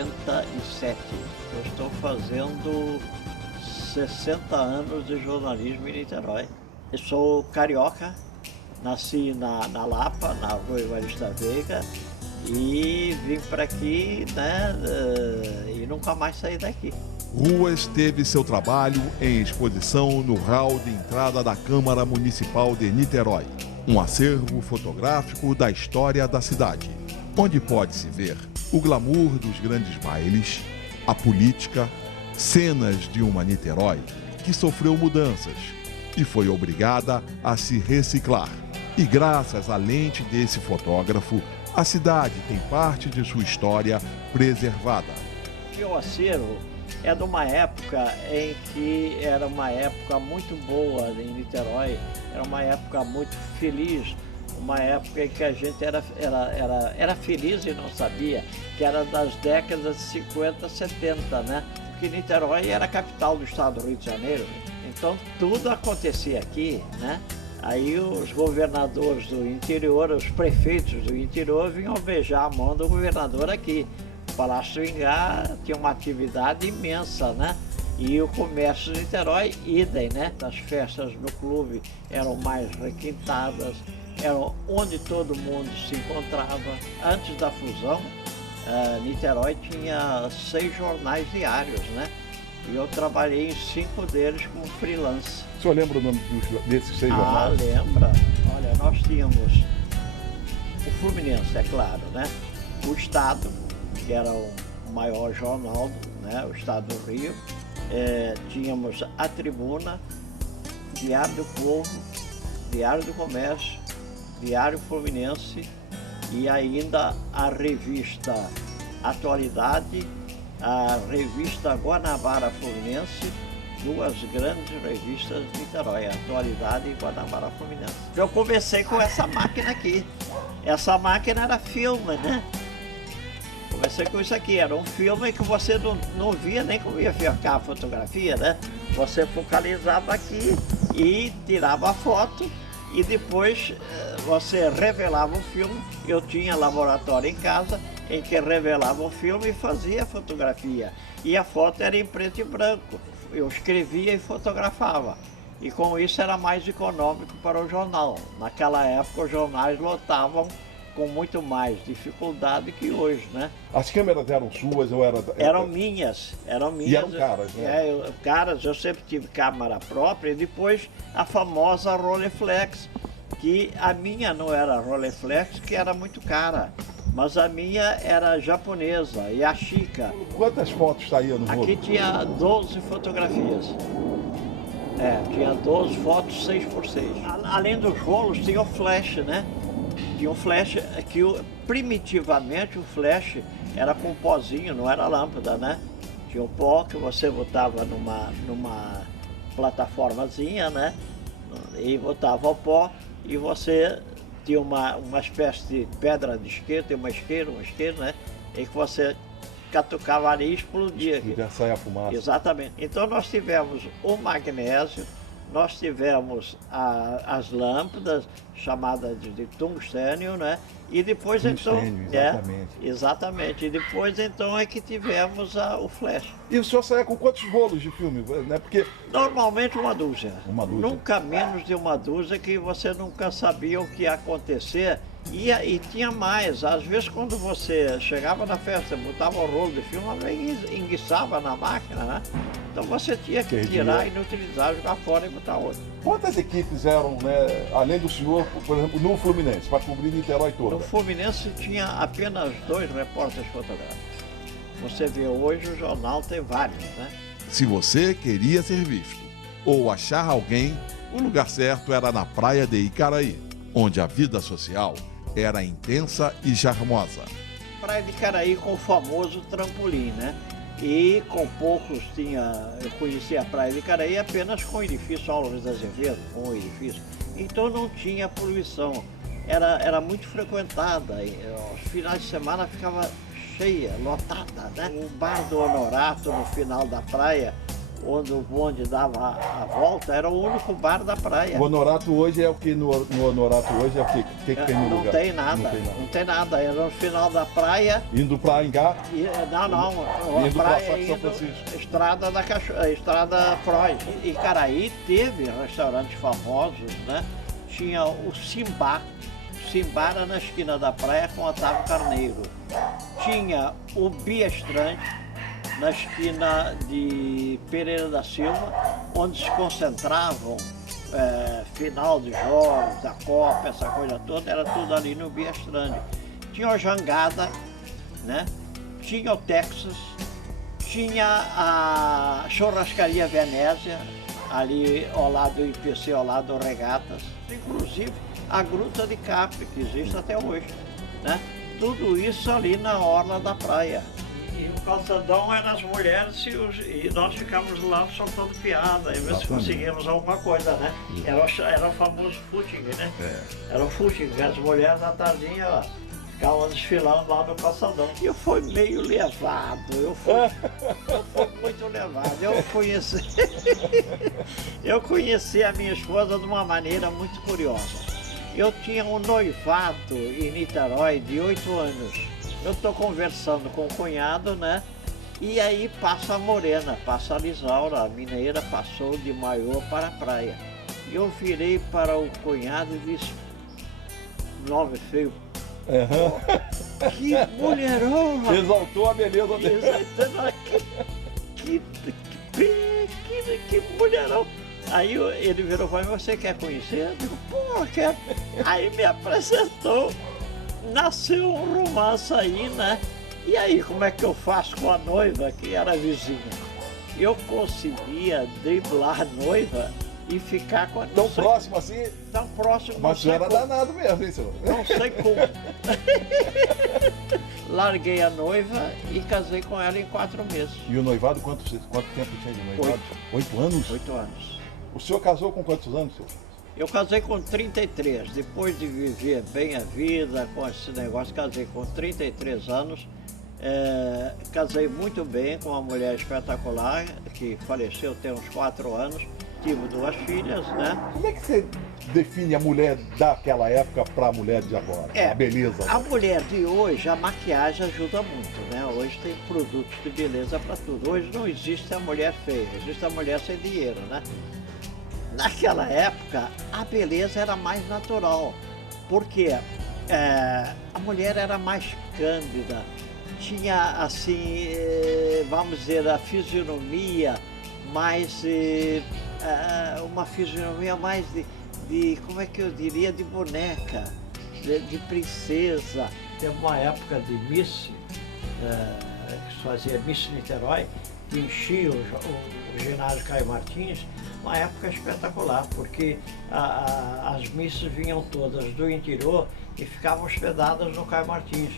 87. Eu estou fazendo 60 anos de jornalismo em Niterói. Eu sou carioca, nasci na Lapa, na Rua Evarista Veiga, e vim para aqui, né, e nunca mais saí daqui. Ruas teve seu trabalho em exposição no hall de entrada da Câmara Municipal de Niterói, um acervo fotográfico da história da cidade, onde pode-se ver o glamour dos grandes bailes, a política, cenas de uma Niterói que sofreu mudanças e foi obrigada a se reciclar. E graças à lente desse fotógrafo, a cidade tem parte de sua história preservada. O acervo é de uma época em que era uma época muito boa em Niterói, era uma época muito feliz, uma época em que a gente era feliz e não sabia, que era das décadas de 50, 70, né? Porque Niterói era a capital do estado do Rio de Janeiro, então tudo acontecia aqui, né? Aí os governadores do interior, os prefeitos do interior vinham beijar a mão do governador aqui. O Palácio Ingá tinha uma atividade imensa, né? E o comércio de Niterói, idem, né? As festas no clube eram mais requintadas, eram onde todo mundo se encontrava. Antes da fusão, Niterói tinha 6 jornais diários, né? E eu trabalhei em 5 deles como freelance. O senhor lembra o nome desses 6 jornais? Lembra. Olha, nós tínhamos o Fluminense, é claro, né? O Estado, que era o maior jornal, né? O Estado do Rio. Tínhamos a Tribuna, Diário do Povo, Diário do Comércio, Diário Fluminense e ainda a revista Atualidade, a revista Guanabara Fluminense, 2 grandes revistas de Niterói, Atualidade e Guanabara Fluminense. Eu comecei com essa máquina aqui. Essa máquina era filme, né? Comecei com isso aqui, era um filme que você não via nem como ia ficar a fotografia, né? Você focalizava aqui e tirava a foto e depois você revelava o filme. Eu tinha laboratório em casa em que revelava o filme e fazia a fotografia. E a foto era em preto e branco. Eu escrevia e fotografava. E com isso era mais econômico para o jornal. Naquela época os jornais lotavam com muito mais dificuldade que hoje, né? As câmeras eram suas ou Eram minhas. E eram caras, né? Caras, eu sempre tive câmera própria e depois a famosa Rolleiflex, que a minha não era Rolleiflex, que era muito cara, mas a minha era japonesa, Yashica. Quantas fotos saíam no rolo? Aqui tinha 12 fotografias. Tinha 12 fotos, 6x6. Além dos rolos, tinha o flash, né? Tinha um flash que primitivamente o flash era com pozinho, não era lâmpada, né? Tinha um pó que você botava numa plataformazinha, né? E botava o pó e você tinha uma espécie de pedra de isqueiro, tem uma isqueiro, né? E que você catucava ali e explodia. Já sai a fumaça. Exatamente. Então nós tivemos o magnésio, nós tivemos as lâmpadas chamadas de tungstênio, né? E depois tungstênio, então, exatamente. Exatamente. E depois então é que tivemos o flash. E o senhor saía com quantos rolos de filme, né? Porque normalmente uma dúzia. Uma dúzia. Nunca menos de uma dúzia, que você nunca sabia o que ia acontecer. E tinha mais. Às vezes quando você chegava na festa, botava o rolo de filme, enguiçava na máquina, né? Então você tinha que tirar, inutilizar, jogar fora e botar outro. Quantas equipes eram, né, além do senhor, por exemplo, no Fluminense, para cobrir Niterói toda? No Fluminense tinha apenas 2 repórteres fotográficos. Você vê hoje o jornal tem vários, né? Se você queria ser visto ou achar alguém, o lugar certo era na praia de Icaraí, onde a vida social era intensa e charmosa. Praia de Icaraí com o famoso trampolim, né? E com poucos eu conhecia a Praia de Icaraí apenas com o edifício Álvares Azevedo, com o edifício. Então não tinha poluição, era muito frequentada, os finais de semana ficava cheia, lotada, né? O bar do Honorato no final da praia, onde o bonde dava a volta, era o único bar da praia. O Honorato hoje é o que? No Honorato hoje é o que? O que tem no lugar? Não tem nada. Não tem nada. Era no final da praia. Indo para Ingá? Não. Indo praia para São Francisco. Estrada da Estrada Freud. E Caraí teve restaurantes famosos, né? Tinha o Simbá. Simbá era na esquina da praia com Otávio Carneiro. Tinha o Biestrante, na esquina de Pereira da Silva, onde se concentravam final de jogos, da Copa, essa coisa toda, era tudo ali no Biestrande. Tinha o Jangada, né? Tinha o Texas, tinha a Churrascaria Venésia, ali ao lado do IPC, ao lado do Regatas, inclusive a Gruta de Capri, que existe até hoje, né? Tudo isso ali na orla da praia. E o calçadão era as mulheres e nós ficávamos lá soltando piada, e ver se conseguíamos alguma coisa, né? Era o famoso footing, né? Era o footing, as mulheres na tardinha ó, ficavam desfilando lá no calçadão. E eu fui meio levado, eu fui muito levado. Eu conheci a minha esposa de uma maneira muito curiosa. Eu tinha um noivado em Niterói de 8 anos. Eu estou conversando com o cunhado, né? E aí passa a morena, passa a Lisaura, a mineira passou de maiô para a praia. E eu virei para o cunhado e disse, nome feio, que mulherão! Exaltou a beleza dele. Que mulherão! Aí ele virou para mim, você quer conhecer? Eu digo, pô, quero. Aí me apresentou. Nasceu um romance aí, né? E aí, como é que eu faço com a noiva, que era vizinha? Eu conseguia driblar a noiva e ficar com a... Tão próximo assim? Tão próximo. Mas você era danado mesmo, hein, senhor? Não sei como. Larguei a noiva e casei com ela em 4 meses. E o noivado, quanto tempo tinha de noivado? 8 anos? 8 anos. O senhor casou com quantos anos, senhor? Eu casei com 33, depois de viver bem a vida com esse negócio, casei com 33 anos, casei muito bem com uma mulher espetacular, que faleceu tem uns 4 anos, tive 2 filhas, né? Como é que você define a mulher daquela época para a mulher de agora? A beleza? A mulher de hoje, a maquiagem ajuda muito, né? Hoje tem produtos de beleza para tudo. Hoje não existe a mulher feia, existe a mulher sem dinheiro, né? Naquela época, a beleza era mais natural, porque a mulher era mais cândida, tinha, assim, vamos dizer, a fisionomia mais, uma fisionomia mais de, como é que eu diria, de boneca, de princesa. Teve uma época de Miss, que se fazia Miss Niterói, que enchia o ginásio Caio Martins, uma época espetacular, porque as missas vinham todas do interior e ficavam hospedadas no Caio Martins.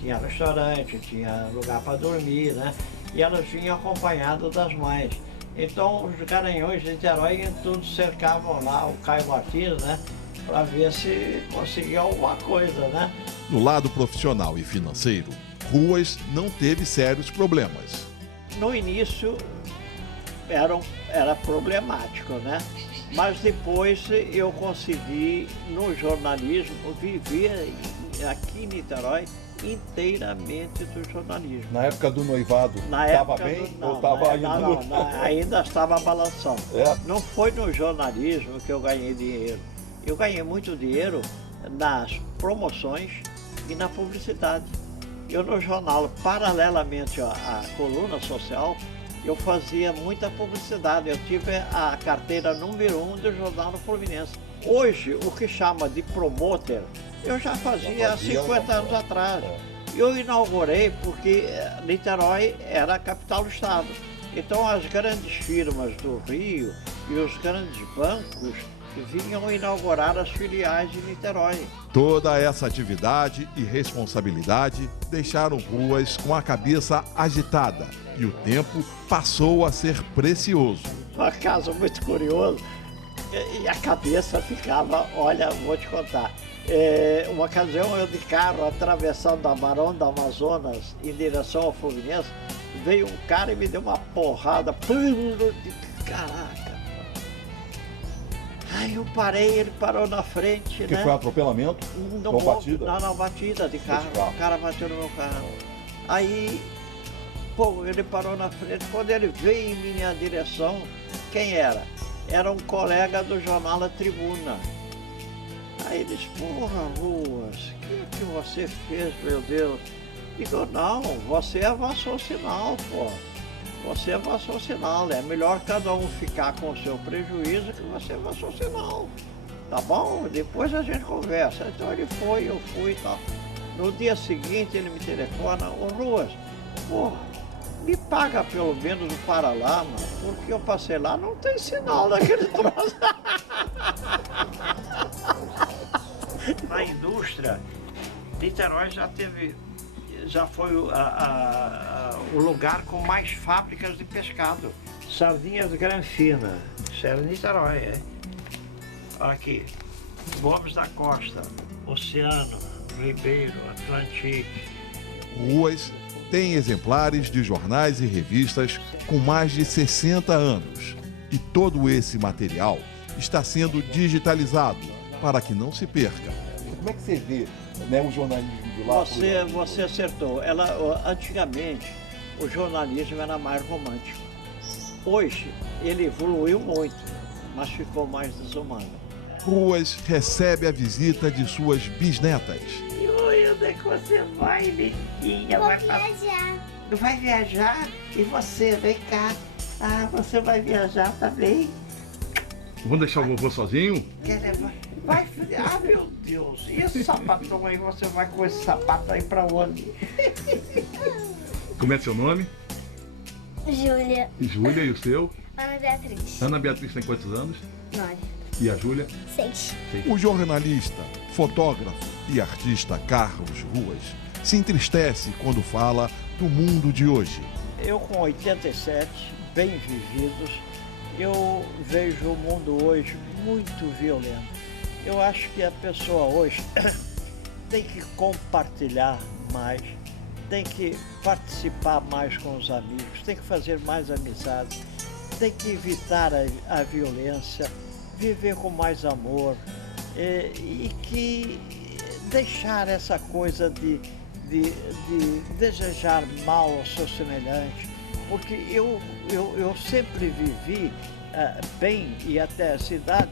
Tinha restaurante, tinha lugar para dormir, né? E elas vinham acompanhadas das mães. Então os garanhões de Niterói todos cercavam lá o Caio Martins, né? Para ver se conseguia alguma coisa, né? No lado profissional e financeiro, Ruas não teve sérios problemas. No início era problemático, né? Mas depois eu consegui, no jornalismo, viver aqui em Niterói inteiramente do jornalismo. Na época do noivado, estava bem ou estava ainda? Não, ainda estava balançando. Não foi no jornalismo que eu ganhei dinheiro. Eu ganhei muito dinheiro nas promoções e na publicidade. Eu no jornal, paralelamente à coluna social, eu fazia muita publicidade. Eu tive a carteira número 1 do Jornal do Fluminense. Hoje, o que chama de promoter, eu já fazia há 50 anos atrás. Eu inaugurei porque Niterói era a capital do estado. Então as grandes firmas do Rio e os grandes bancos vinham inaugurar as filiais de Niterói. Toda essa atividade e responsabilidade deixaram Ruas com a cabeça agitada e o tempo passou a ser precioso. Um caso muito curioso, e a cabeça ficava, olha, vou te contar. Uma ocasião eu de carro atravessando a Barão do Amazonas em direção ao Fluminense, veio um cara e me deu uma porrada. Caraca. Aí eu parei, ele parou na frente, Que né? foi um atropelamento? Não, batida? Não, batida de carro. O cara bateu no meu carro. Aí, pô, ele parou na frente. Quando ele veio em minha direção, quem era? Era um colega do jornal A Tribuna. Aí ele disse, porra, Ruas, o que você fez, meu Deus? Digo, não, você avançou o sinal, pô. Você avançou o sinal, é melhor cada um ficar com o seu prejuízo que você avançou o sinal. Tá bom? Depois a gente conversa. Então ele foi, eu fui e tal. No dia seguinte ele me telefona, ô Ruas, pô, me paga pelo menos o para lá, mano, porque eu passei lá, não tem sinal daquele troço. Na indústria, Niterói já foi o lugar com mais fábricas de pescado. Sardinhas Granfina, isso era Niterói, é? Olha aqui, Gomes da Costa, Oceano, Ribeiro, Atlantique. Ruas tem exemplares de jornais e revistas com mais de 60 anos. E todo esse material está sendo digitalizado para que não se perca. Como é que você vê, né, o jornalismo de lá? Você acertou. Antigamente, o jornalismo era mais romântico. Hoje, ele evoluiu muito, mas ficou mais desumano. Ruas recebe a visita de suas bisnetas. E oi, onde é que você vai, Lindinha? Vou viajar. Vai viajar? E você, vem cá. Ah, você vai viajar também? Vamos deixar o vovô sozinho? Quer levar? Vai, filha. Ah, meu Deus. E esse sapatão aí? Você vai com esse sapato aí pra onde? Como é seu nome? Júlia. Júlia, e o seu? Ana Beatriz. Ana Beatriz tem quantos anos? 9. E a Júlia? 6. O jornalista, fotógrafo e artista Carlos Ruas se entristece quando fala do mundo de hoje. Eu com 87, bem vividos, eu vejo o mundo hoje muito violento. Eu acho que a pessoa hoje tem que compartilhar mais, tem que participar mais com os amigos, tem que fazer mais amizades, tem que evitar a violência, viver com mais amor e que deixar essa coisa de desejar mal ao seu semelhante, porque eu sempre vivi bem e até a cidade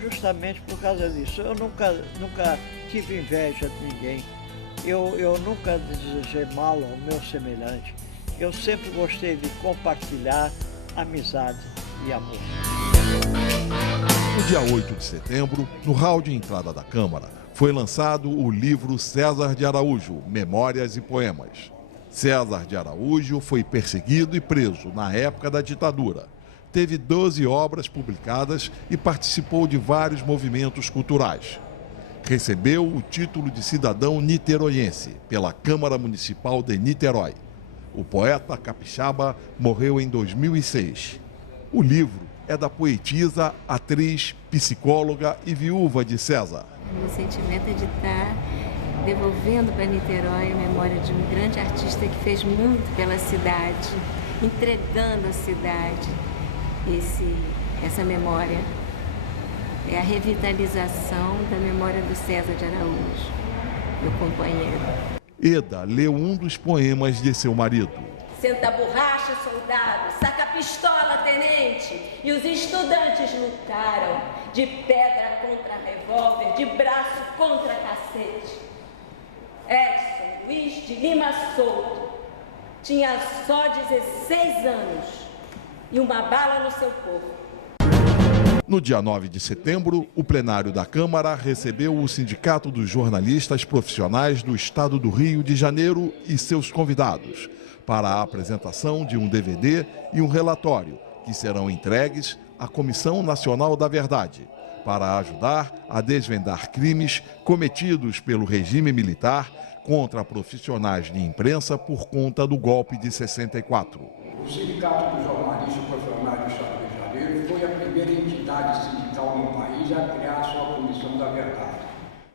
justamente por causa disso. Eu nunca tive inveja de ninguém, eu nunca desejei mal ao meu semelhante, eu sempre gostei de compartilhar amizade e amor. No dia 8 de setembro, no hall de entrada da Câmara, foi lançado o livro César de Araújo, Memórias e Poemas. César de Araújo foi perseguido e preso na época da ditadura. Teve 12 obras publicadas e participou de vários movimentos culturais. Recebeu o título de cidadão niteroiense pela Câmara Municipal de Niterói. O poeta capixaba morreu em 2006. O livro é da poetisa, atriz, psicóloga e viúva de César. O sentimento é de estar devolvendo para Niterói a memória de um grande artista que fez muito pela cidade, entregando à cidade essa memória. É a revitalização da memória do César de Araújo, meu companheiro. Eda leu um dos poemas de seu marido. Senta a borracha, soldado, saca a pistola, tenente. E os estudantes lutaram de pedra contra revólver, de braço contra cacete. Edson Luiz de Lima Souto tinha só 16 anos e uma bala no seu corpo. No dia 9 de setembro, o plenário da Câmara recebeu o Sindicato dos Jornalistas Profissionais do Estado do Rio de Janeiro e seus convidados para a apresentação de um DVD e um relatório que serão entregues à Comissão Nacional da Verdade para ajudar a desvendar crimes cometidos pelo regime militar contra profissionais de imprensa por conta do golpe de 64. O Sindicato dos Jornalistas Profissionais do Estado do Rio de Janeiro foi a primeira entidade sindical no país a criar a sua Comissão da Verdade.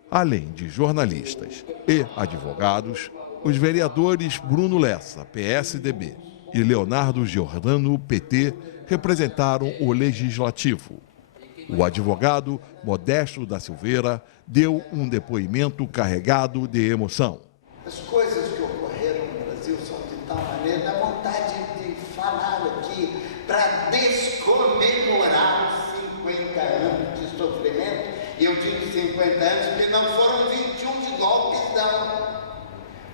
Além de jornalistas e advogados, os vereadores Bruno Lessa, PSDB, e Leonardo Giordano, PT, representaram o Legislativo. O advogado Modesto da Silveira deu um depoimento carregado de emoção. As coisas que ocorreram no Brasil são de tal maneira, dá vontade de falar aqui para descomemorar os 50 anos de sofrimento. Eu digo 50 anos porque não foram 21 de golpes, não.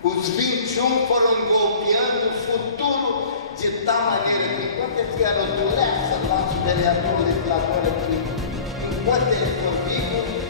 Os 21 foram golpeando o futuro de tal maneira que enquanto esse garoto Lessa, nosso vereador, legislador aqui, enquanto ele for vivo,